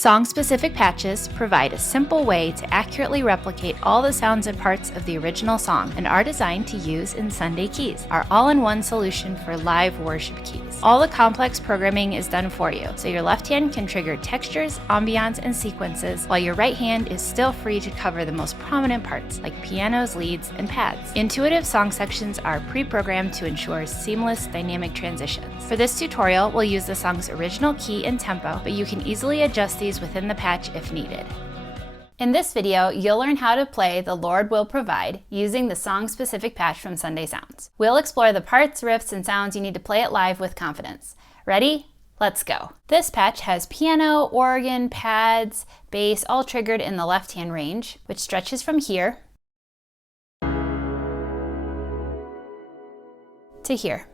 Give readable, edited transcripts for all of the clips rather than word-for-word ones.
Song-specific patches provide a simple way to accurately replicate all the sounds and parts of the original song and are designed to use in Sunday Keys, our all-in-one solution for live worship keys. All the complex programming is done for you, so your left hand can trigger textures, ambiance, and sequences, while your right hand is still free to cover the most prominent parts, like pianos, leads, and pads. Intuitive song sections are pre-programmed to ensure seamless dynamic transitions. For this tutorial, we'll use the song's original key and tempo, but you can easily adjust these within the patch if needed. In this video, you'll learn how to play The Lord Will Provide using the song-specific patch from Sunday Sounds. We'll explore the parts, riffs, and sounds you need to play it live with confidence. Ready? Let's go. This patch has piano, organ, pads, bass, all triggered in the left-hand range, which stretches from here to here.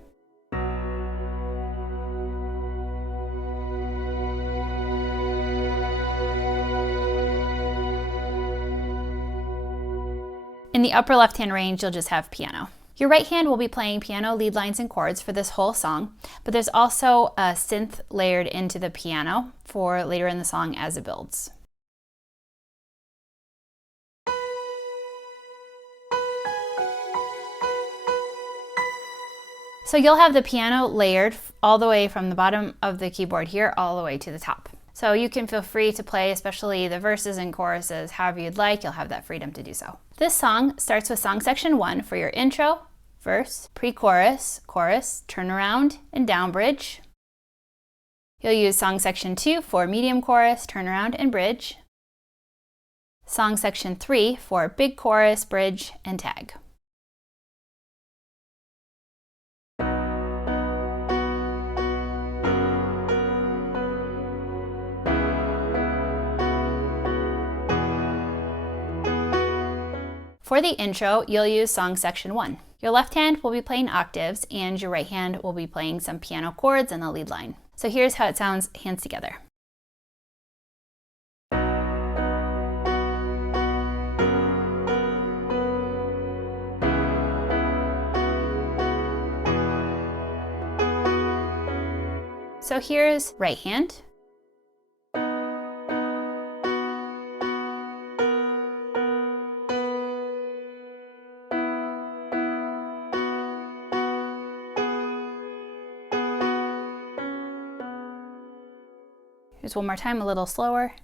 In the upper left-hand range, you'll just have piano. Your right hand will be playing piano, lead lines, and chords for this whole song, but there's also a synth layered into the piano for later in the song as it builds. So you'll have the piano layered all the way from the bottom of the keyboard here all the way to the top. So you can feel free to play, especially the verses and choruses, however you'd like. You'll have that freedom to do so. This song starts with song section 1 for your intro, verse, pre-chorus, chorus, turnaround, and down bridge. You'll use song section 2 for medium chorus, turnaround, and bridge. Song section 3 for big chorus, bridge, and tag. For the intro, you'll use song section 1. Your left hand will be playing octaves and your right hand will be playing some piano chords and the lead line. So here's how it sounds hands together. So here's right hand. Here's one more time, a little slower.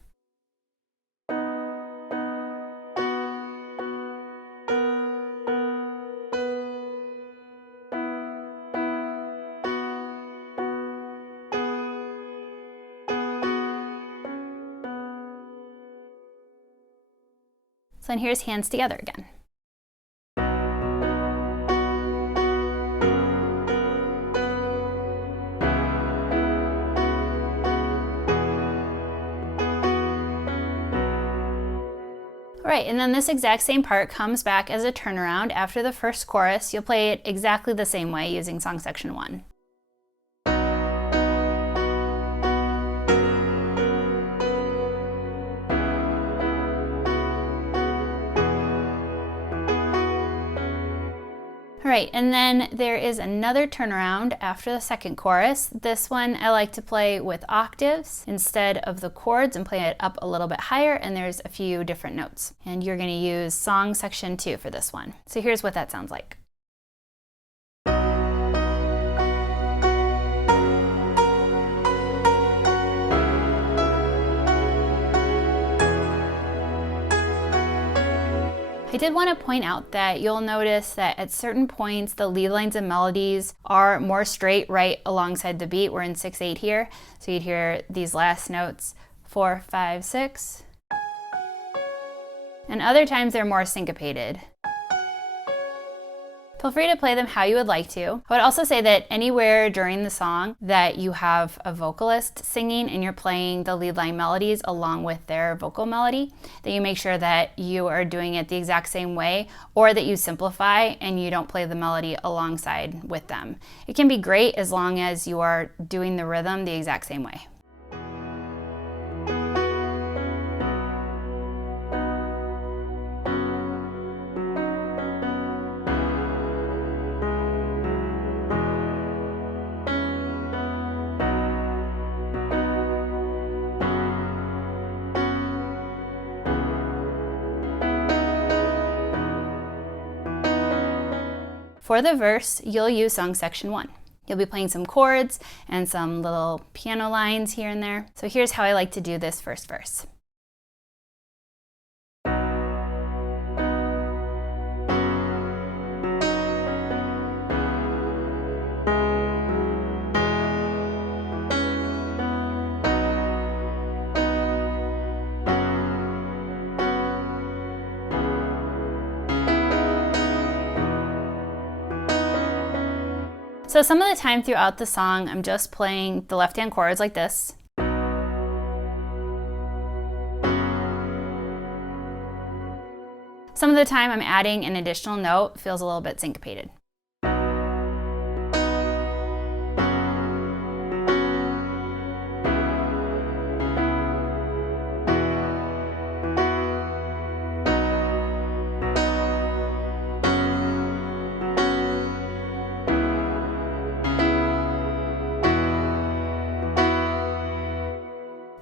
So then here's hands together again. Alright, and then this exact same part comes back as a turnaround after the first chorus. You'll play it exactly the same way using song section 1. Alright, and then there is another turnaround after the second chorus. This one I like to play with octaves instead of the chords and play it up a little bit higher, and there's a few different notes. And you're going to use song section 2 for this one. So here's what that sounds like. I did want to point out that you'll notice that at certain points the lead lines and melodies are more straight right alongside the beat. We're in 6/8 here, so you'd hear these last notes 4, 5, 6. And other times they're more syncopated. Feel free to play them how you would like to. I would also say that anywhere during the song that you have a vocalist singing and you're playing the lead line melodies along with their vocal melody, that you make sure that you are doing it the exact same way, or that you simplify and you don't play the melody alongside with them. It can be great as long as you are doing the rhythm the exact same way. For the verse, you'll use song section 1. You'll be playing some chords and some little piano lines here and there. So here's how I like to do this first verse. So some of the time throughout the song, I'm just playing the left-hand chords like this. Some of the time I'm adding an additional note, feels a little bit syncopated.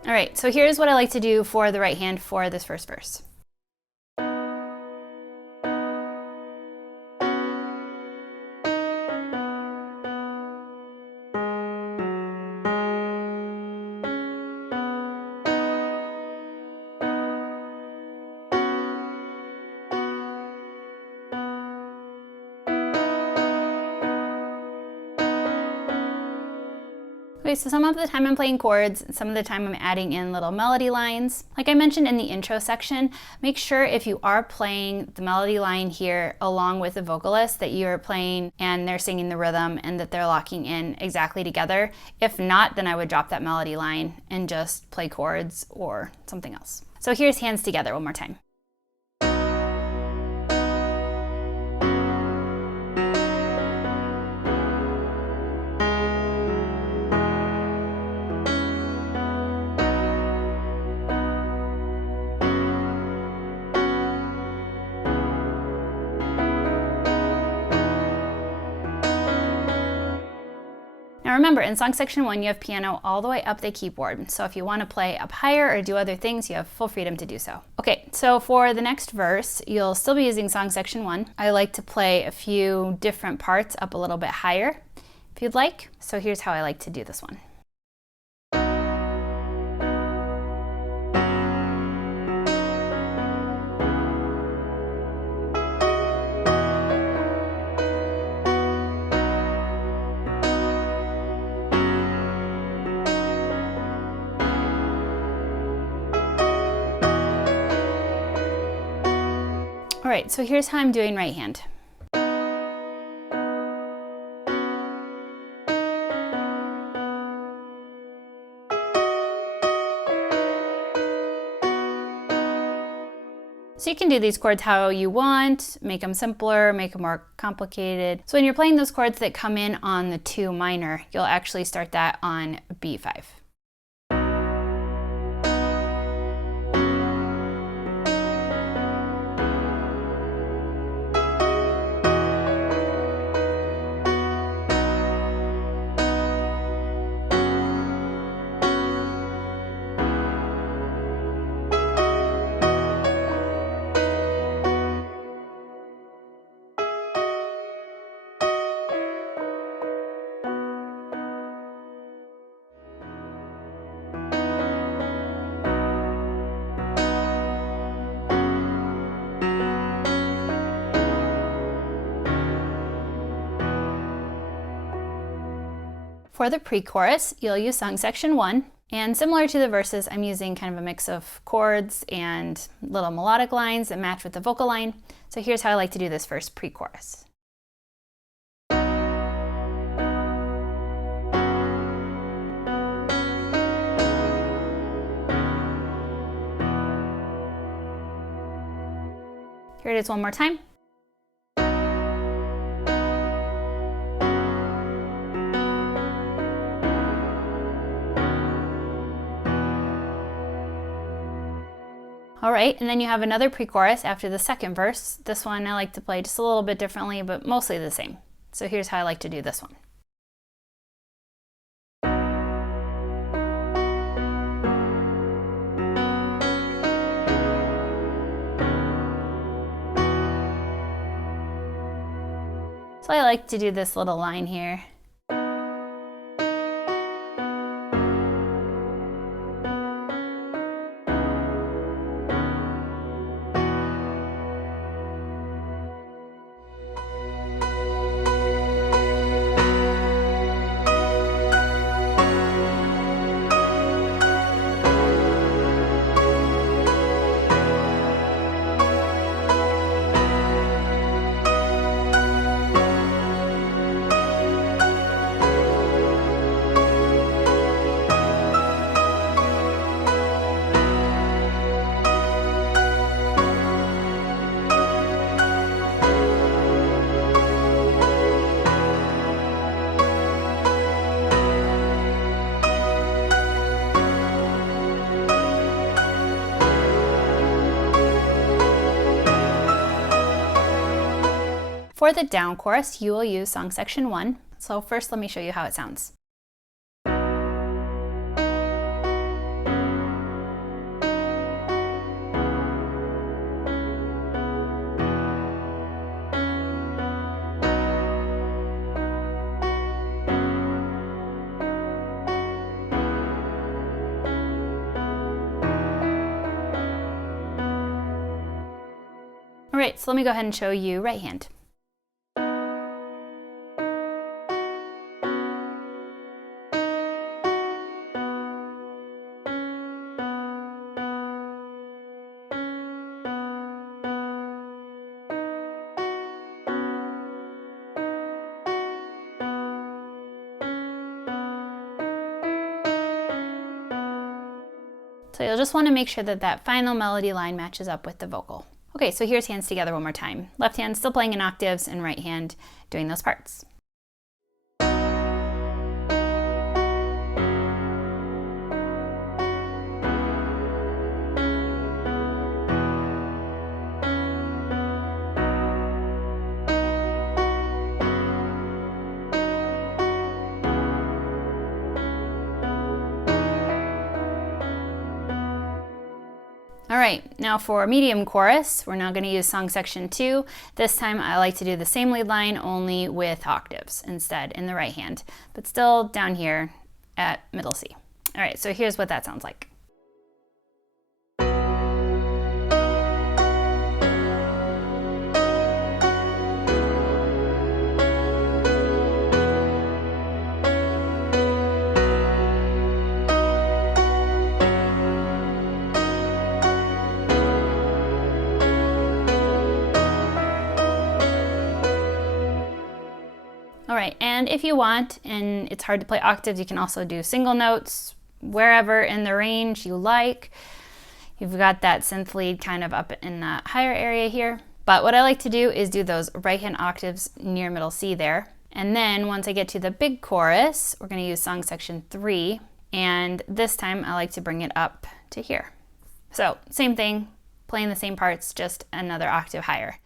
All right, so here's what I like to do for the right hand for this first verse. Okay, so some of the time I'm playing chords, and some of the time I'm adding in little melody lines. Like I mentioned in the intro section, make sure if you are playing the melody line here along with the vocalist that you're playing and they're singing the rhythm and that they're locking in exactly together. If not, then I would drop that melody line and just play chords or something else. So here's hands together one more time. Now remember, in song section 1, you have piano all the way up the keyboard. So if you want to play up higher or do other things, you have full freedom to do so. Okay, so for the next verse, you'll still be using song section 1. I like to play a few different parts up a little bit higher, if you'd like. So here's how I like to do this one. All right, so here's how I'm doing right hand. So you can do these chords how you want, make them simpler, make them more complicated. So when you're playing those chords that come in on the 2 minor, you'll actually start that on B5. For the pre-chorus, you'll use song section 1, and similar to the verses, I'm using kind of a mix of chords and little melodic lines that match with the vocal line. So here's how I like to do this first pre-chorus. Here it is one more time. All right, and then you have another pre-chorus after the second verse. This one I like to play just a little bit differently, but mostly the same. So here's how I like to do this one. So So I like to do this little line here. For the down chorus, you will use song section 1. So first, let me show you how it sounds. All right, so let me go ahead and show you right hand. So you'll just want to make sure that that final melody line matches up with the vocal. Okay, so here's hands together one more time. Left hand still playing in octaves and right hand doing those parts. All right, now for medium chorus, we're now going to use song section 2. This time I like to do the same lead line, only with octaves instead in the right hand, but still down here at middle C. All right, so here's what that sounds like. All right, and if you want, and it's hard to play octaves, you can also do single notes wherever in the range you like. You've got that synth lead kind of up in that higher area here. But what I like to do is do those right hand octaves near middle C there. And then once I get to the big chorus, we're going to use song section 3. And this time I like to bring it up to here. So same thing, playing the same parts, just another octave higher.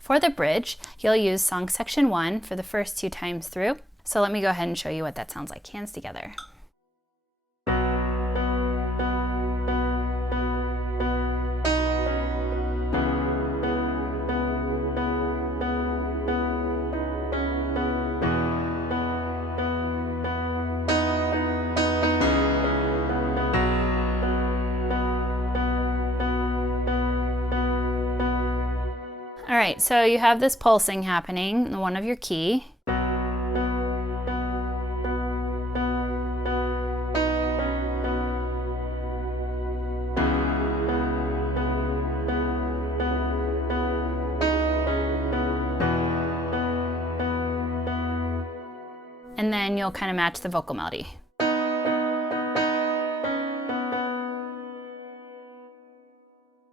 For the bridge, you'll use song section 1 for the first 2 times through. So let me go ahead and show you what that sounds like. Hands together. right, so you have this pulsing happening in one of your key. And then you'll kind of match the vocal melody.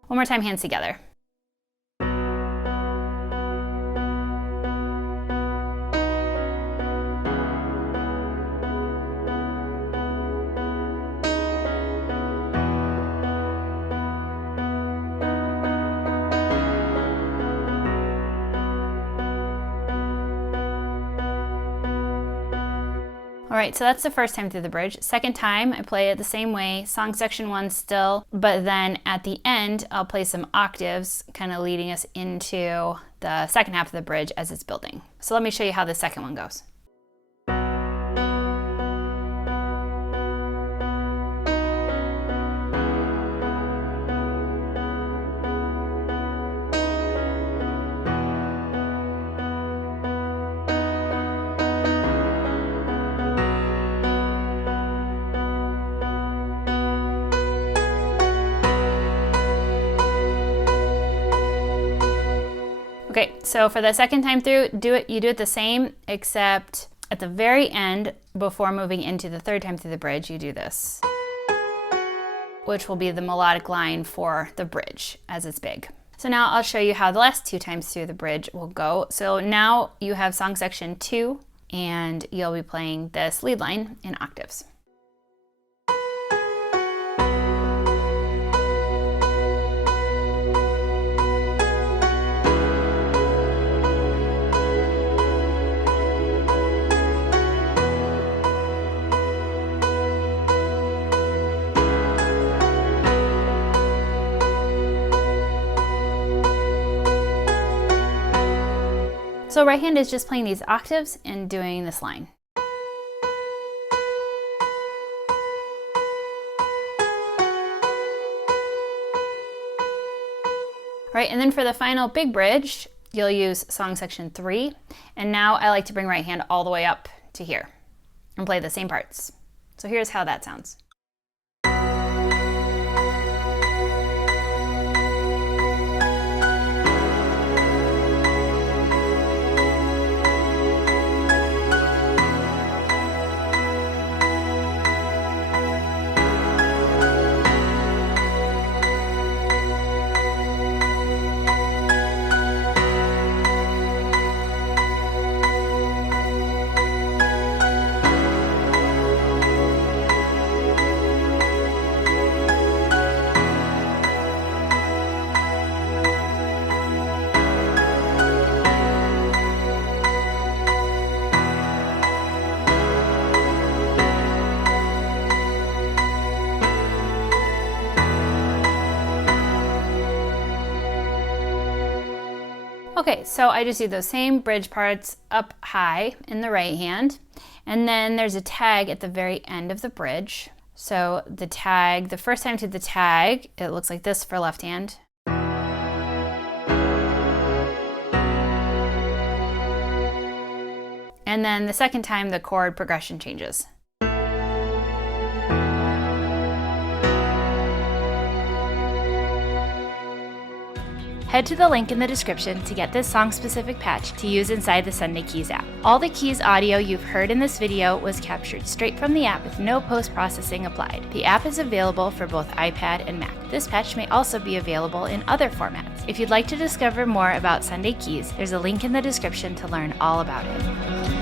One more time, hands together. All right, so that's the first time through the bridge. Second time, I play it the same way, song section 1 still, but then at the end, I'll play some octaves, kind of leading us into the second half of the bridge as it's building. So let me show you how the second one goes. Okay, so for the second time through, you do it the same, except at the very end, before moving into the third time through the bridge, you do this, which will be the melodic line for the bridge as it's big. So now I'll show you how the last 2 times through the bridge will go. So now you have song section 2, and you'll be playing this lead line in octaves. So right hand is just playing these octaves and doing this line. All right, and then for the final big bridge, you'll use song section 3. And now I like to bring right hand all the way up to here and play the same parts. So here's how that sounds. Okay, so I just do those same bridge parts up high in the right hand, and then there's a tag at the very end of the bridge. So the tag, the first time to the tag, it looks like this for left hand. And then the second time, the chord progression changes. Head to the link in the description to get this song-specific patch to use inside the Sunday Keys app. All the Keys audio you've heard in this video was captured straight from the app with no post-processing applied. The app is available for both iPad and Mac. This patch may also be available in other formats. If you'd like to discover more about Sunday Keys, there's a link in the description to learn all about it.